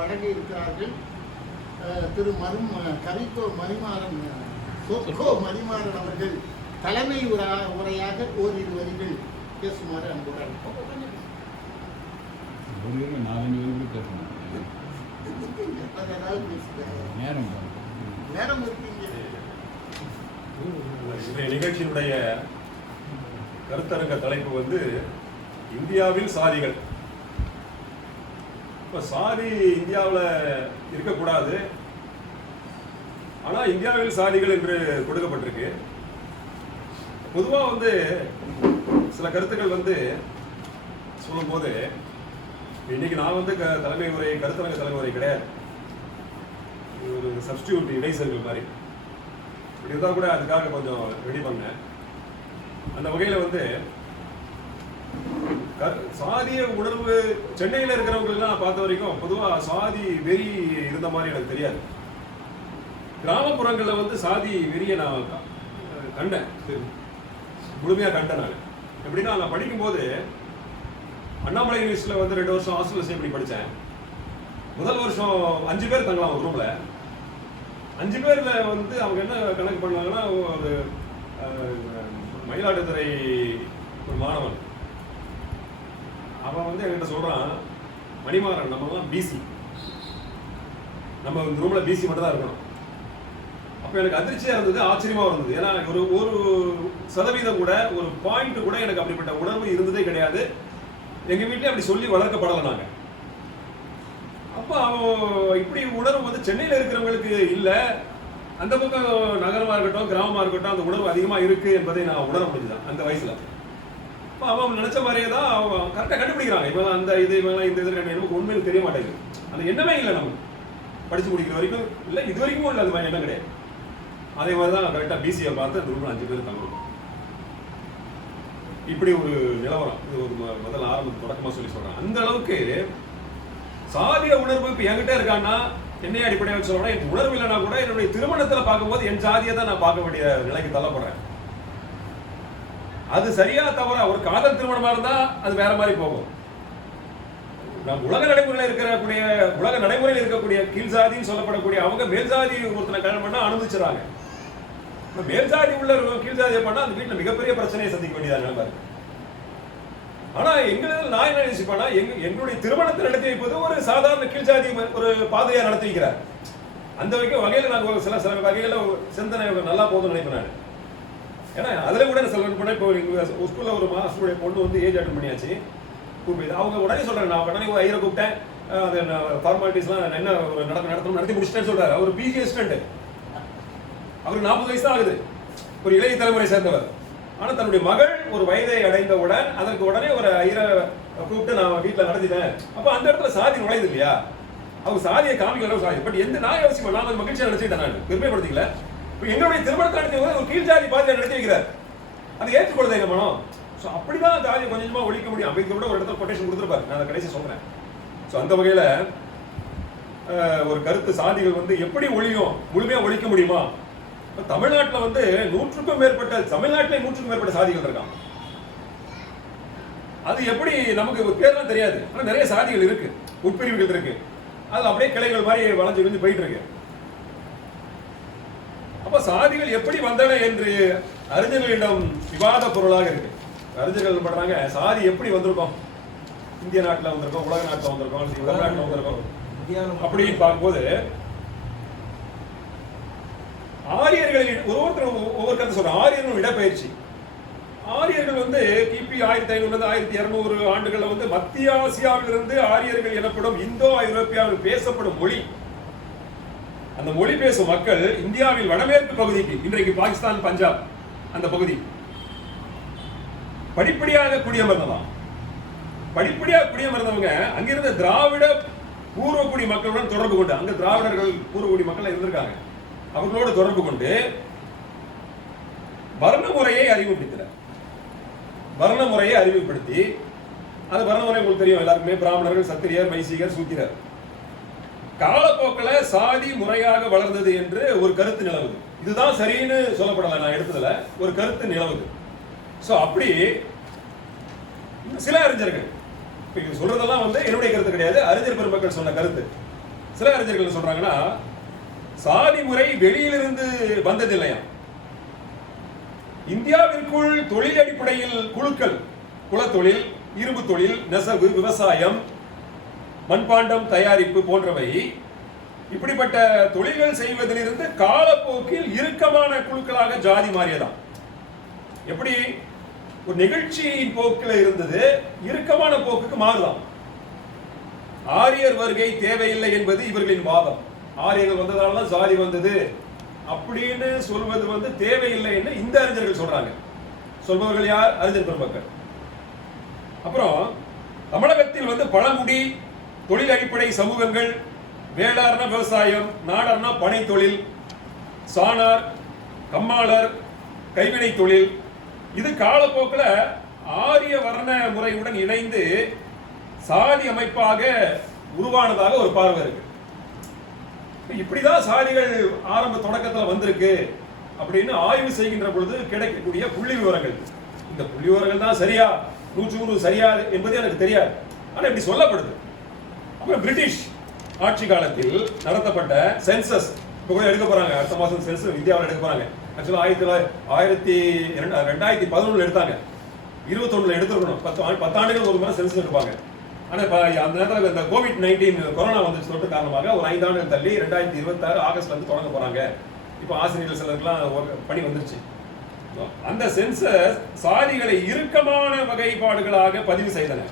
வழங்க இருக்கிறார்கள். திரு கவிக்கோ மணிமாறன் மணிமாறன் அவர்கள் தலைமை உரையாக ஓரிரு வரிகள் பேசுமாறு அன்புடன். இன்றைய நிகழ்ச்சியினுடைய கருத்தரங்க தலைப்பு வந்து இந்தியாவில் சாதிகள். இப்ப சாதி இந்தியாவில் இருக்கக்கூடாது, ஆனா இந்தியாவில் சாதிகள் என்று கொடுக்கப்பட்டிருக்கு. பொதுவா வந்து சில கருத்துக்கள் வந்து சொல்லும் போது, இன்னைக்கு நான் வந்து தலைமை உரை கருத்தரங்க தலைமை உரை கிடையாது, ஒரு சப்ஸ்டியூட் இடைசர்கள் மாதிரி இப்படி இருந்தால் கூட அதுக்காக கொஞ்சம் ரெடி பண்ணேன். அந்த வகையில் வந்து சாதிய உணர்வு சென்னையில் இருக்கிறவங்களெல்லாம் பார்த்த வரைக்கும் பொதுவாக சாதி வெறி இருந்த மாதிரி எனக்கு தெரியாது. கிராமப்புறங்களில் வந்து சாதி வெறியை நான் கண்டேன், முழுமையாக கண்டேன். நான் எப்படின்னா, நான் படிக்கும்போது அண்ணாமலை யூனிவர்சிட்டியில் வந்து 2 வருஷம் ஹாஸ்டல் சேஃப்டி படித்தேன். முதல் வருஷம் 5 பேர் தங்கலாம் ஒரு ரூமில். 5 பேரில் வந்து அவங்க என்ன கணக்கு பண்ணாங்கன்னா, ஒரு மயிலாடுதுறை ஒரு மாணவன் அவன் வந்து என்கிட்ட சொல்கிறான், மணிமாறன் நம்மலாம் பிசி, நம்ம இந்த ரூமில் பிசி மட்டும் தான் இருக்கணும். அப்போ எனக்கு அதிர்ச்சியாக இருந்தது, ஆச்சரியமாக இருந்தது. ஏன்னா ஒரு சதவீதம் கூட, ஒரு பாயிண்ட் கூட எனக்கு அப்படிப்பட்ட உணர்வு இருந்ததே கிடையாது. எங்கள் வீட்டிலே அப்படி சொல்லி வளர்க்கப்படலை நாங்கள். அப்போ அவன் இப்படி உணர்வு வந்து சென்னையில் இருக்கிறவங்களுக்கு இல்லை, அந்த பக்கம் நகரமாக இருக்கட்டும் கிராமமாக இருக்கட்டும் அந்த உணர்வு அதிகமாக இருக்குது என்பதை நான் உணர முடிஞ்சுதான் அந்த வயசில். இப்போ அவன் நினச்ச மாதிரியே தான் அவன் கரெக்டாக கண்டுபிடிக்கிறாங்க. இவன் அந்த இது இவன் இந்த இது நமக்கு உண்மையில் தெரிய மாட்டேங்குது. அந்த எண்ணமே இல்லை, நம்ம படித்து முடிக்கிற வரைக்கும் இல்லை, இது வரைக்கும் இல்லை, அது மாதிரி எண்ணம் கிடையாது. அதே மாதிரி தான் கரெக்டாக பிசியை பார்த்து அந்த ரூமில் 5 பேர் தங்கணும். இப்படி ஒரு நிலவரம். இது ஒரு முதல் தொடக்கமாக சொல்கிறேன். அந்த அளவுக்கு சாதிய உணர்வு இப்போ என்கிட்ட இருக்கான்னா என்னைய அடிப்படையாக வச்சு சொல்றேன். எனக்கு உணர்வு இல்லைன்னா கூட என்னுடைய திருமணத்தில் பார்க்கும்போது என் சாதியை தான் நான் பார்க்க வேண்டிய நிலைக்கு தள்ளப்படுறேன். அது சரியா தவிர, ஒரு காதல் திருமணமா இருந்தா அது வேற மாதிரி போகும். நம் உலக நடைமுறையில் இருக்கக்கூடிய கீழ் சாதின்னு சொல்லப்படக்கூடிய அவங்க மேல் சாதி ஒருத்தனை கல்யாணம் பண்ணா அனுபவிச்சுறாங்க. மேல் சாதி உள்ள கீழ் சாதியை பண்ணா அந்த வீட்டில் மிகப்பெரிய பிரச்சனையை சந்திக்க வேண்டியதாக நிலைமை இருக்கு. ஆனா எங்களுக்கு நான் என்ன நினைச்சுப்பேன்னா, எங்களுடைய திருமணத்தை நடத்தி வைப்பது ஒரு சாதாரண கீழ் சாதி ஒரு பாதையா நடத்தி வைக்கிறார். அந்த வகையில் நாங்கள் சில வகையில் சிந்தனை நல்லா போதும்னு நினைப்பேன் நான். ஏன்னா அதில் கூட செலக்ட் பண்ண, இப்போ எங்கள் ஸ்கூலில் ஒரு மாஸ்டருடைய பொண்ணு வந்து ஏஜ் அட்டன் பண்ணியாச்சு, கூப்பிட்டு அவங்க உடனே சொல்கிறாங்க, நான் உடனே ஒரு ஐயரை கூப்பிட்டேன், அது ஃபார்மாலிட்டிஸ்லாம் என்ன நடத்தணும் நடத்தி முடிச்சிட்டேன்னு சொல்கிறார். அவர் பிஜி அசிஸ்டன்ட், அவருக்கு 40 வயசு தான் ஆகுது, ஒரு இளைய தலைமுறை சேர்ந்தவர். ஆனால் தன்னுடைய மகள் ஒரு வயதை அடைந்தவுடன் அதற்கு உடனே ஒரு ஐயரை கூப்பிட்டு நான் வீட்டில் நடத்திட்டேன். அப்போ அந்த இடத்துல சாதி நுழையுது இல்லையா? அவங்க சாதியை காமிக்கிற சாதி. பட் எந்த நான் அவசியம் நான் மகிழ்ச்சியாக நினைச்சிட்டேன், நான் பெருமைப்படுத்திக்கல. இப்போ எங்களுடைய திருமணத்தை நடத்தி ஒரு கீழ் ஜாதி பாதியை நடத்தி வைக்கிறார், அதை ஏற்றுக்கொள்ளுது எங்க மனம். ஸோ அப்படிதான் ஜாதியை கொஞ்சம் கொஞ்சமாக ஒழிக்க முடியும். அம்பேத்கர் கூட ஒரு இடத்துல கொட்டேஷன் கொடுத்துருப்பாரு, நான் அதை கடைசி சொல்றேன். ஸோ அந்த வகையில் ஒரு கருத்து, சாதிகள் வந்து எப்படி ஒழியும், முழுமையாக ஒழிக்க முடியுமா? தமிழ்நாட்டில் வந்து 100க்கும் மேற்பட்ட, தமிழ்நாட்டிலே 100க்கும் மேற்பட்ட சாதிகள் இருக்கான். அது எப்படி நமக்கு பேர்லாம் தெரியாது, ஆனால் நிறைய சாதிகள் இருக்கு, உட்பிரிவுகள் இருக்கு, அது அப்படியே கிளைகள் மாதிரி வளைஞ்சு விழுந்து போயிட்டு இருக்கு. அப்ப சாதிகள் எப்படி வந்தன என்று அறிஞர்களிடம் விவாத பொருளாக இருக்கு. அறிஞர்கள் பண்றாங்க, சாதி எப்படி வந்திருக்கோம், இந்திய நாட்டில் வந்திருக்கோம், உலக நாட்டில் வந்திருக்கோம், தமிழ்நாட்டில் வந்திருக்கோம் அப்படின்னு பார்க்கும்போது ஆரியர்களில் ஒவ்வொரு கருத்து சொல்றேன். ஆரியர்கள் இடப்பெயர்ச்சி. ஆரியர்கள் வந்து கிபி 1500 1200 ஆண்டுகள்ல வந்து மத்திய ஆசியாவிலிருந்து ஆரியர்கள் எனப்படும் இந்தோ ஐரோப்பியாவில் பேசப்படும் மொழி, அந்த மொழி பேசும் மக்கள் இந்தியாவில் வடமேற்கு பகுதிக்கு, இன்றைக்கு பாகிஸ்தான் பஞ்சாப் அந்த பகுதி படிப்படியாக குடியமர்ந்தலாம். படிப்படியாக குடியமர்ந்தவங்க அங்கிருந்த திராவிட பூர்வக்குடி மக்களுடன் தொடர்பு கொண்டு, அங்க திராவிடர்கள் பூர்வக்குடி மக்கள் இருந்திருக்காங்க, அவர்களோடு தொடர்பு கொண்டு வர்ண முறையை அறிமுகப்படுத்தினர். வர்ண முறையை அறிமுகப்படுத்தி, அது வர்ணமுறை உங்களுக்கு தெரியும் எல்லாருக்குமே, பிராமணர்கள், சத்திரியர், வைசிகர், சூத்திரர். காலப்போக்கில் சாதி முறையாக வளர்ந்தது என்று ஒரு கருத்து நிலவுது. இதுதான் சரின்னு சொல்லப்படல, நான் எடுத்ததுல ஒரு கருத்து நிலவுது. சோ அப்படி சில அறிஞர்கள், சொல்றதெல்லாம் வந்து என்னுடைய கருத்து கிடையாது, அறிஞர் பெருமக்கள் சொன்ன கருத்து. சில அறிஞர்கள் சொல்றாங்கன்னா சாதி முறை வெளியிலிருந்து வந்ததில்லையா, இந்தியாவிற்குள் தொழில் அடிப்படையில் குழுக்கள், குலத்தொழில், இரும்பு தொழில், நெசவு, விவசாயம், மண்பாண்டம் தயாரிப்பு போன்றவை இப்படிப்பட்ட தொழில்கள் செய்வதிலிருந்து காலப்போக்கில் இறுக்கமான குழுக்களாக ஜாதி மாறியதாம். எப்படி ஒரு நிகழ்ச்சியின் போக்கில் இருந்தது இறுக்கமான போக்குக்கு மாறுதான். ஆரியர் வருகை தேவையில்லை என்பது இவர்களின் வாதம். ஆரியர்கள் வந்ததால்தான் ஜாதி வந்தது அப்படின்னு சொல்வது தேவையில்லை என்று இந்த அறிஞர்கள் சொல்றாங்க. சொல்பவர்கள் யார்? அறிஞர் பெருமக்கள். அப்புறம் தமிழகத்தில் பழங்குடி தொழில் அடிப்படை சமூகங்கள், வேளாண்மை விவசாயம், நாடார்னா பனை தொழில், சாணார், கம்மாளர், கைவினை தொழில், இது காலப்போக்கில் ஆரிய வர்ண முறையுடன் இணைந்து சாதி அமைப்பாக உருவானதாக ஒரு பார்வை இருக்கு. இப்படிதான் சாதிகள் ஆரம்ப தொடக்கத்தில் வந்திருக்கு அப்படின்னு ஆய்வு செய்கின்ற பொழுது கிடைக்கக்கூடிய புள்ளி விவரங்கள். இந்த புள்ளி விவரங்கள் தான் சரியா, 100 சரியா என்பது எனக்கு தெரியாது, ஆனா இப்படி சொல்லப்படுது. அப்புறம் பிரிட்டிஷ் ஆட்சி காலத்தில் நடத்தப்பட்ட சென்சஸ் இப்போ கூட எடுக்க போறாங்க, அடுத்த மாசம் சென்சஸ் இந்தியாவில் எடுக்க போறாங்க. ஆக்சுவலா 2011 எடுத்தாங்க, 21 எடுத்துருக்கணும். 10 ஆண்டுகள் ஒரு முறை சென்சஸ் எடுப்பாங்க. ஆனா அந்த நேரத்தில் இந்த COVID-19 கொரோனா வந்து தொற்று காரணமாக ஒரு 5 ஆண்டுகள் தள்ளி 2026 ஆகஸ்ட்ல இருந்து தொடங்க போறாங்க. இப்போ ஆசிரியர்கள் சிலருக்குலாம் பணி வந்துருச்சு. அந்த சென்சஸ் சாதிகளை இறுக்கமான வகைப்பாடுகளாக பதிவு செய்தன.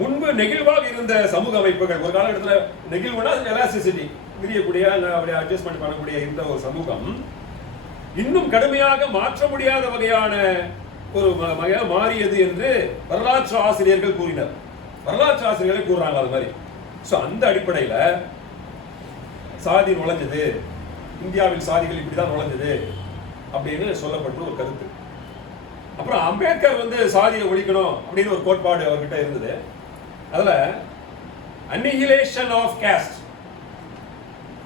முன்பு நெகிழ்வாக இருந்த சமூக அமைப்புகள், ஒரு காலகட்டத்தில் நெகிழ்வுனா எலாஸ்டிசிட்டி, விரியக்கூடிய அப்படியே அட்ஜஸ்ட்மெண்ட் பண்ணக்கூடிய இந்த ஒரு சமூகம் இன்னும் கடுமையாக மாற்ற முடியாத வகையான ஒரு வகையாக மாறியது என்று வரலாற்று ஆசிரியர்கள் கூறினர். வரலாற்று ஆசிரியர்கள் கூறுறாங்க அது மாதிரி. அந்த அடிப்படையில் சாதி நுழைஞ்சது, இந்தியாவில் சாதிகள் இப்படிதான் நுழைஞ்சது அப்படின்னு சொல்லப்பட்ட ஒரு கருத்து. அப்புறம் அம்பேத்கர் சாதியை ஒழிக்கணும் அப்படின்னு ஒரு கோட்பாடு அவர்கிட்ட இருந்தது. அதுல அன்னிஹிலேஷன் ஆஃப் காஸ்ட்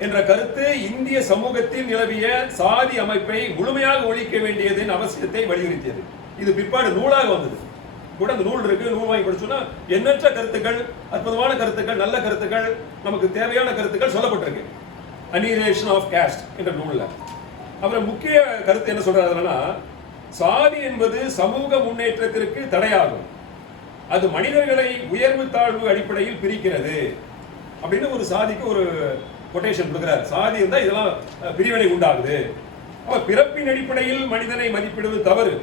என்ற கருத்து இந்திய சமூகத்தில் நிலவிய சாதி அமைப்பை முழுமையாக ஒழிக்க வேண்டியதன் அவசியத்தை வலியுறுத்தியது. இது பிற்பாடு நூலாக வந்தது. கூட அந்த நூல் இருக்கு, நூல் வாங்கி படிச்சோம்னா எண்ணற்ற கருத்துக்கள், அற்புதமான கருத்துக்கள், நல்ல கருத்துக்கள், நமக்கு தேவையான கருத்துக்கள் சொல்லப்பட்டிருக்கு அன்னிஹிலேஷன் ஆஃப் காஸ்ட் என்ற நூல்ல. அப்புறம் முக்கிய கருத்து என்ன சொல்றாருன்னா, சாதி என்பது சமூக முன்னேற்றத்திற்கு தடையாகும், அது மனிதர்களை உயர்வு தாழ்வு அடிப்படையில் பிரிக்கிறது அப்படின்னு ஒரு சாதிக்கு ஒரு கொட்டேஷன் கொடுக்கிறார். சாதி இருந்தா இதெல்லாம் பிரிவினை உண்டாகுது. பிறப்பின் அடிப்படையில் மனிதனை மதிப்பிடுவது தவறு,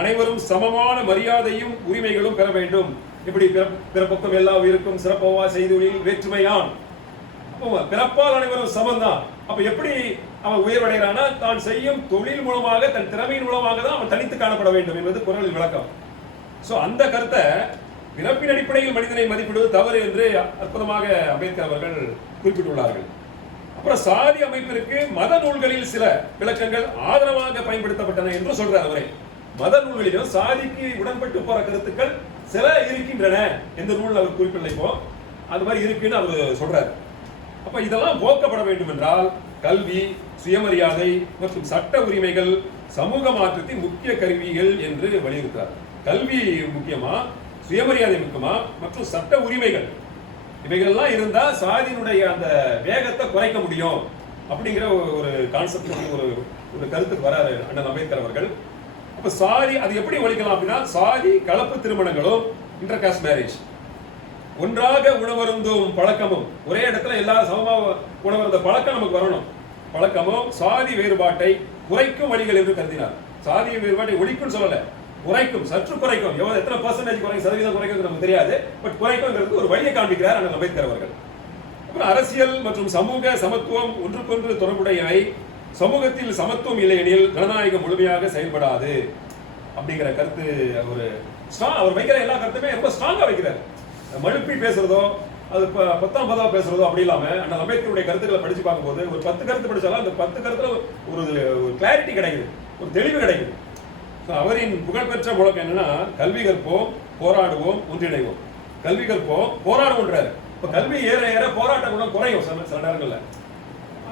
அனைவரும் சமமான மரியாதையும் உரிமைகளும் பெற வேண்டும். இப்படி பிறப்புக்கும் எல்லா உயிருக்கும் சிறப்பவா செய்தொழில் வேற்றுமையான். பிறப்பால் அனைவரும் சமந்தான். அப்ப எப்படி அவன் உயர்வடைகிறானா, தான் செய்யும் தொழில் மூலமாக, தன் திறமையின் மூலமாக தான் அவன் தனித்து காணப்பட வேண்டும் என்பது குறளின் விளக்கம். அந்த கருத்தை பிறப்பின் அடிப்படையில் மனிதனை மதிப்பிடுவது தவறு என்று அற்புதமாக அம்பேத்கர் அவர்கள் குறிப்பிட்டுள்ளார்கள். அப்புறம் சாதி அமைப்பிற்கு மத நூல்களில் சில விளக்கங்கள் ஆதரவாக பயன்படுத்தப்பட்டன என்று சொல்றார் அவரே. மத நூல்களிலும் சாதிக்கு உடன்பட்டு போற கருத்துக்கள் சில இருக்கின்றன, எந்த நூல் அவர் குறிப்பிடலை, இப்போ அது மாதிரி இருக்குன்னு அவர் சொல்றாரு. அப்ப இதெல்லாம் போக்கப்பட வேண்டும் என்றால் கல்வி, சுயமரியாதை மற்றும் சட்ட உரிமைகள் சமூக மாற்றத்தின் முக்கிய கருவிகள் என்று வலியுறுத்தார். கல்வி முக்கியமா, சுயமரியாதை முக்கியமா மற்றும் சட்ட உரிமைகள், இவைகள்லாம் இருந்தா சாதியினுடைய அந்த வேகத்தை குறைக்க முடியும் அப்படிங்கிற ஒரு கான்செப்ட், ஒரு கருத்துக்கு வராரு அண்ணன் அம்பேத்கர் அவர்கள். அப்ப சாதி அது எப்படி ஒழிக்கலாம் அப்படின்னா, சாதி கலப்பு திருமணங்களும், இன்டர் காஸ்ட் மேரேஜ், ஒன்றாக உணவருந்தும் பழக்கமும், ஒரே இடத்துல எல்லாரும் சமமாக உணவருந்த பழக்கம் நமக்கு வரணும். பழக்கமும் சாதி வேறுபாட்டை குறைக்கும் வழிகள் என்று கருதினார். சாதி வேறுபாட்டை ஒழிக்கும் சொல்லல, குறைக்கும், சற்று குறைக்கும். எத்தனை பர்சன்டேஜ் குறைக்கும், சதவீதம் குறைக்கும் நமக்கு தெரியாது, பட் குறைக்கும் ஒரு வழியை காண்பிக்கிறார் அண்ணல் அம்பேத்கர் அவர்கள். அப்புறம் அரசியல் மற்றும் சமூக சமத்துவம் ஒன்றுக்கொன்று தொடர்புடையவை, சமூகத்தில் சமத்துவம் இல்லையெனில் ஜனநாயகம் முழுமையாக செயல்படாது அப்படிங்கிற கருத்து அவர் வைக்கிற எல்லா கருத்துமே ரொம்ப ஸ்ட்ராங்கா வைக்கிறார். மழுப்பி பேசுறதோ, அது 10ஆம் பதவா பேசுறதோ அப்படி இல்லாம அண்ணல் அம்பேத்கருடைய கருத்துக்களை படிச்சு பார்க்கும்போது ஒரு 10 கருத்து படிச்சாலும் அந்த 10 கருத்துல ஒரு கிளாரிட்டி கிடைக்குது, ஒரு தெளிவு கிடைக்குது. அவரின் புகழ்பெற்ற முழக்கம் என்னன்னா, கல்வி கற்போம், போராடுவோம், ஒன்றிணைவோம். கல்வி கற்போம், போராடுவோன்றாரு. இப்ப கல்வி ஏற ஏற போராட்டம் கூட குறையும் சில நேரங்கள்ல.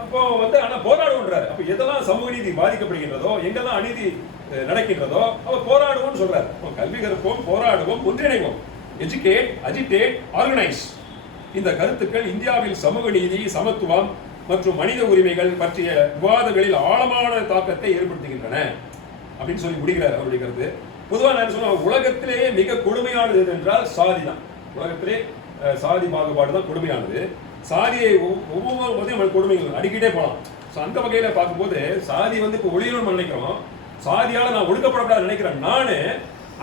அப்போ ஆனா போராடுவோன்றாரு. அப்ப எதெல்லாம் சமூக நீதி பாதிக்கப்படுகின்றதோ, எங்கெல்லாம் அநீதி நடக்கின்றதோ அவர் போராடுவோம்னு சொல்றாரு. கல்வி கற்போம், போராடுவோம், ஒன்றிணைவோம். எஜுகேட், அஜிடேட், ஆர்கனைஸ் இந்த கருத்துக்கள் இந்தியாவில் சமூக நீதி, சமத்துவம் மற்றும் மனித உரிமைகள் பற்றிய விவாதங்களில் ஆழமான தாக்கத்தை ஏற்படுத்துகின்றன அப்படின்னு சொல்லி முடிக்கிறார் அவருடைய கருத்து. பொதுவாக நான் சொல்லுவேன், உலகத்திலேயே மிக கொடுமையானது எது என்றால் சாதி தான். உலகத்திலே சாதி பாகுபாடு தான் கொடுமையானது. சாதியை ஒவ்வொரு போதையும் நம்ம கொடுமைகள் அடிக்கிட்டே போகலாம். ஸோ அந்த வகையில் பார்க்கும்போது சாதி இப்போ ஒழியணும்னு நினைக்கிறோம். சாதியால் நான் ஒடுக்கப்படக்கூடாது நினைக்கிறேன். நான்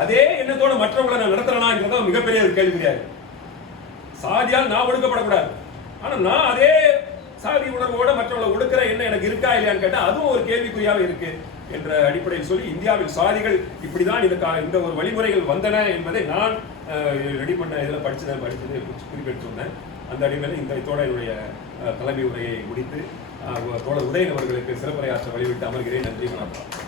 அதே எண்ணத்தோட மற்றவங்களை நான் நடத்துறேனாங்கிறத மிகப்பெரிய ஒரு கேள்வியாது. சாதியால் நான் ஒடுக்கப்படக்கூடாது, ஆனால் நான் அதே சாதி உணர்வோட மற்றவங்களை ஒடுக்கிற எண்ணம் எனக்கு இருக்கா இல்லையான்னு கேட்டால் அதுவும் ஒரு கேள்விக்குறியாக இருக்கு என்ற அடிப்படையில் சொல்லி இந்தியாவில் சாதிகள் இப்படிதான் இந்த ஒரு வழிமுறைகள் வந்தன என்பதை நான் ரெடி பண்ண இதில் படித்தது குறிப்பிட்டிருந்தேன். அந்த அடிப்படையில் இந்த இதோட என்னுடைய தலைமை உரையை முடித்து தோழர் உதயன் அவர்களுக்கு சிறப்புரையாற்ற வழிவிட்டு அமர்கிறேன். நன்றி, வணக்கம்.